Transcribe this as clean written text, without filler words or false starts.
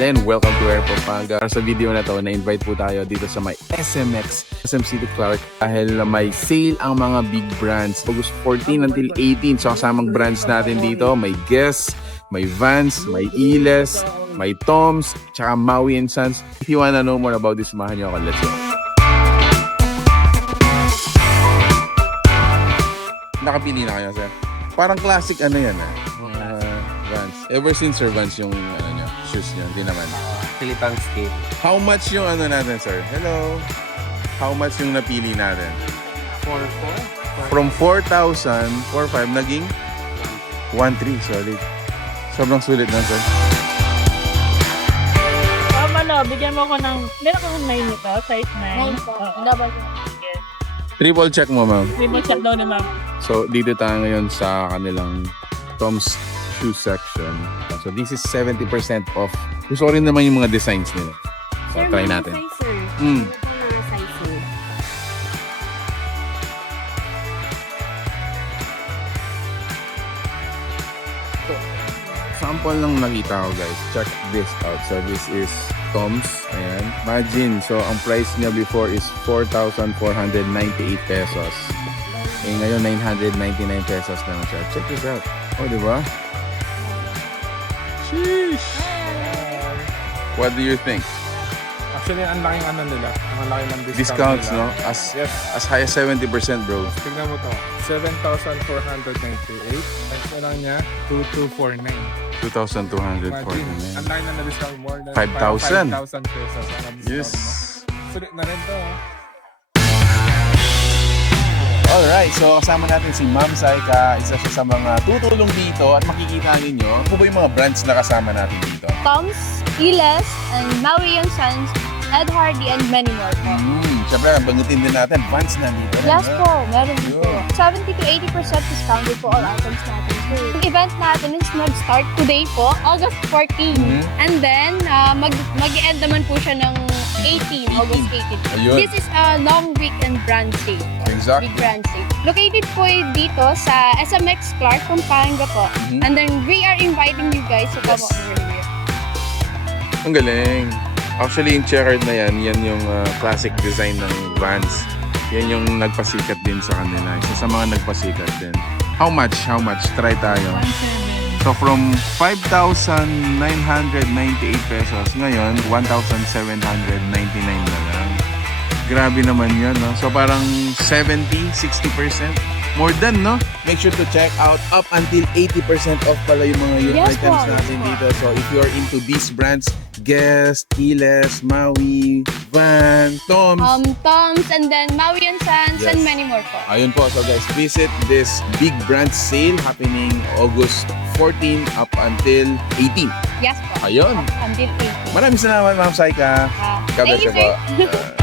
Again, welcome to Air Pampanga. Sa video na to, na-invite po tayo dito sa may SMX, SM City Clark. Dahil may sale ang mga big brands. August 14 until 18. So kasamang brands natin dito, may Guess, may Vans, may Iles, may Toms, tsaka Maui & Sons. If you wanna know more about this, samahan nyo ako. Let's go. Nakapili na kayo, sir? Parang classic ano yan, Vans. Ever since, sir, Vans yung shoes nyo? Hindi naman. Philippine skate. How much yung ano natin, sir? Hello? How much yung napili natin? 4,400. From 4,000, 4,500, naging 1,300. Solid. Sobrang sulit na, sir. Bigyan mo ko ng, meron akong 9 nito, size 9. Double check. Triple check mo, ma'am. Triple check daw na ma'am. So, dito tayo ngayon sa kanilang Tom's shoe section. So, this is 70% off. Gusto ko rin naman yung mga designs nila. So, try natin. Sample lang nakita ko, guys. Check this out. So, this is Tom's. Ayan. Imagine. So, ang price niya before is 4,498 pesos. Eh, ngayon, 999 pesos na siya. Check this out. Oh, di ba? Sheesh! What do you think? Actually, ang laking ano nila. Ang laki ng Discounts, nila. no? As high as 70%, bro. Tignan mo to. 7,498. Next lang niya, 2,249. 2,249. Ang laki na na-discount, more than 5,000. 5,000 pesos. Yes. Sulit na rin to. Alright, so kasama natin si Ma'am Saika, isa siya sa mga tutulong dito at makikita ninyo, ano ba yung mga brands na kasama natin dito? Toms, Iles, and Maui & Sons, Ed Hardy, and many more po. Siyempre, bangutin din natin, Vans na dito. Yes po, meron din po. 70 to 80% discounted po all items natin. Yung event natin is nag-start today po, August 14. And then, mag-end naman po siya ng 18, August 18. Ayun. This is a long weekend brand sale. Exactly. Big brand sale. Located po dito sa SMX Clark, Pampanga po. And then, we are inviting you guys to come over here. Ang galing. Actually, yung checkered na yan yung classic design ng Vans. Yan yung nagpasikat din sa kanila. Isa sa mga nagpasikat din. How much? Try tayo. 1,700. So, from 5,998 pesos, ngayon, 1,799 na lang. Grabe naman yan, no? So, parang 70-60%. More than, no? Make sure to check out up until 80% off pala yung mga items natin dito. So, if you're into these brands, Guess, Iles, Maui, Van, Toms. Toms, and then Maui & Sons, and many more po. Ayun po. So guys, visit this big brand sale happening August 14 up until 18. Yes po. Ayun. Up until 18. Maraming salamat, Ma'am Saika. God bless Thank you, you po. sir.